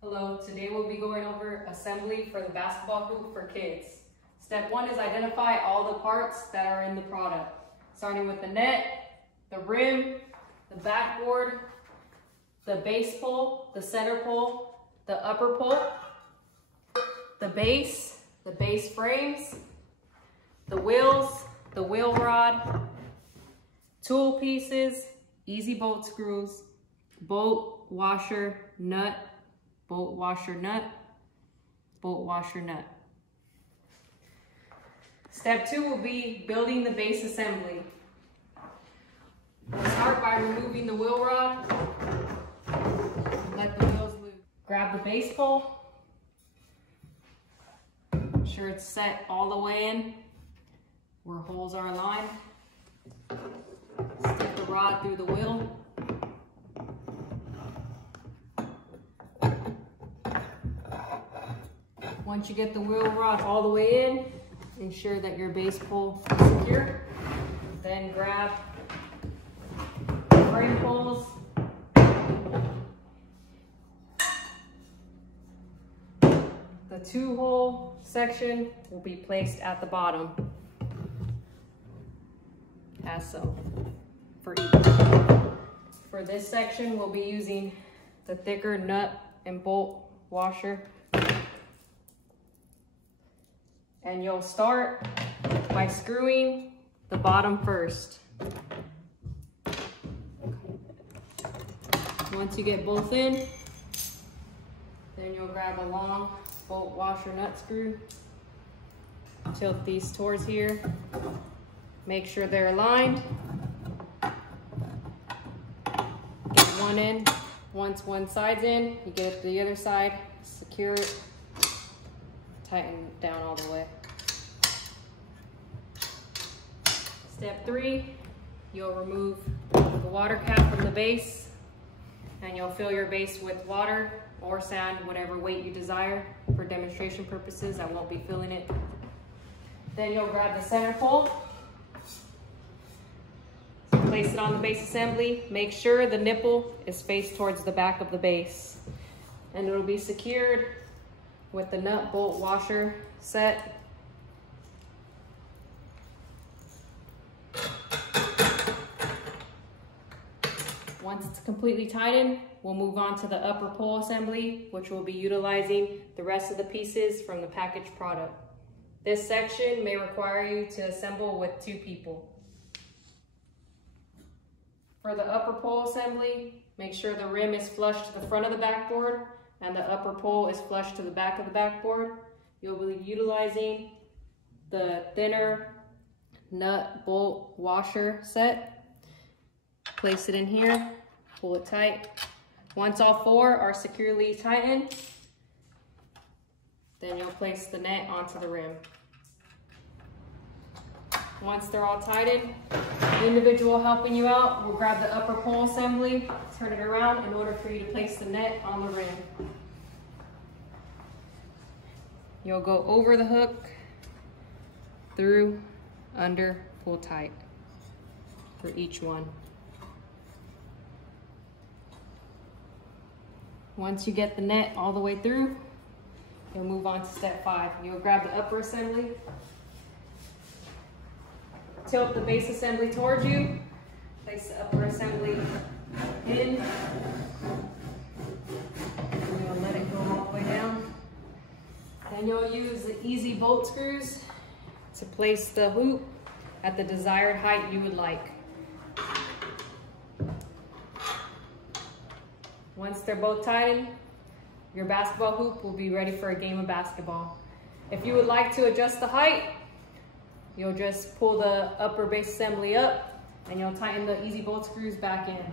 Hello, today we'll be going over assembly for the basketball hoop for kids. Step 1 is identify all the parts that are in the product, starting with the net, the rim, the backboard, the base pole, the center pole, the upper pole, the base frames, the wheels, the wheel rod, tool pieces, easy bolt screws, bolt, washer, nut, bolt, washer, nut, bolt, washer, nut. Step 2 will be building the base assembly. We'll start by removing the wheel rod. Let the wheels loose. Grab the base pole. Ensure it's set all the way in where holes are aligned. Stick the rod through the wheel. Once you get the wheel rod all the way in, ensure that your base pole is secure. Then grab frame poles. The 2-hole section will be placed at the bottom, as so, for each. For this section, we'll be using the thicker nut and bolt washer. And you'll start by screwing the bottom first. Once you get both in, then you'll grab a long bolt washer nut screw. Tilt these towards here. Make sure they're aligned. Get one in. Once one side's in, you get it to the other side, secure it, tighten it down all the way. Step 3, you'll remove the water cap from the base, and you'll fill your base with water or sand, whatever weight you desire. For demonstration purposes, I won't be filling it. Then you'll grab the center pole, place it on the base assembly. Make sure the nipple is faced towards the back of the base, and it'll be secured with the nut bolt washer set. Once it's completely tightened, we'll move on to the upper pole assembly, which will be utilizing the rest of the pieces from the packaged product. This section may require you to assemble with 2 people. For the upper pole assembly, make sure the rim is flush to the front of the backboard and the upper pole is flush to the back of the backboard. You'll be utilizing the thinner nut bolt washer set. Place it in here, pull it tight. Once all 4 are securely tightened, then you'll place the net onto the rim. Once they're all tightened, the individual helping you out will grab the upper pole assembly, turn it around in order for you to place the net on the rim. You'll go over the hook, through, under, pull tight for each one. Once you get the net all the way through, you'll move on to step 5. You'll grab the upper assembly, tilt the base assembly towards you, place the upper assembly in, and you'll let it go all the way down. Then you'll use the easy bolt screws to place the hoop at the desired height you would like. Once they're both tightened, your basketball hoop will be ready for a game of basketball. If you would like to adjust the height, you'll just pull the upper base assembly up and you'll tighten the easy bolt screws back in.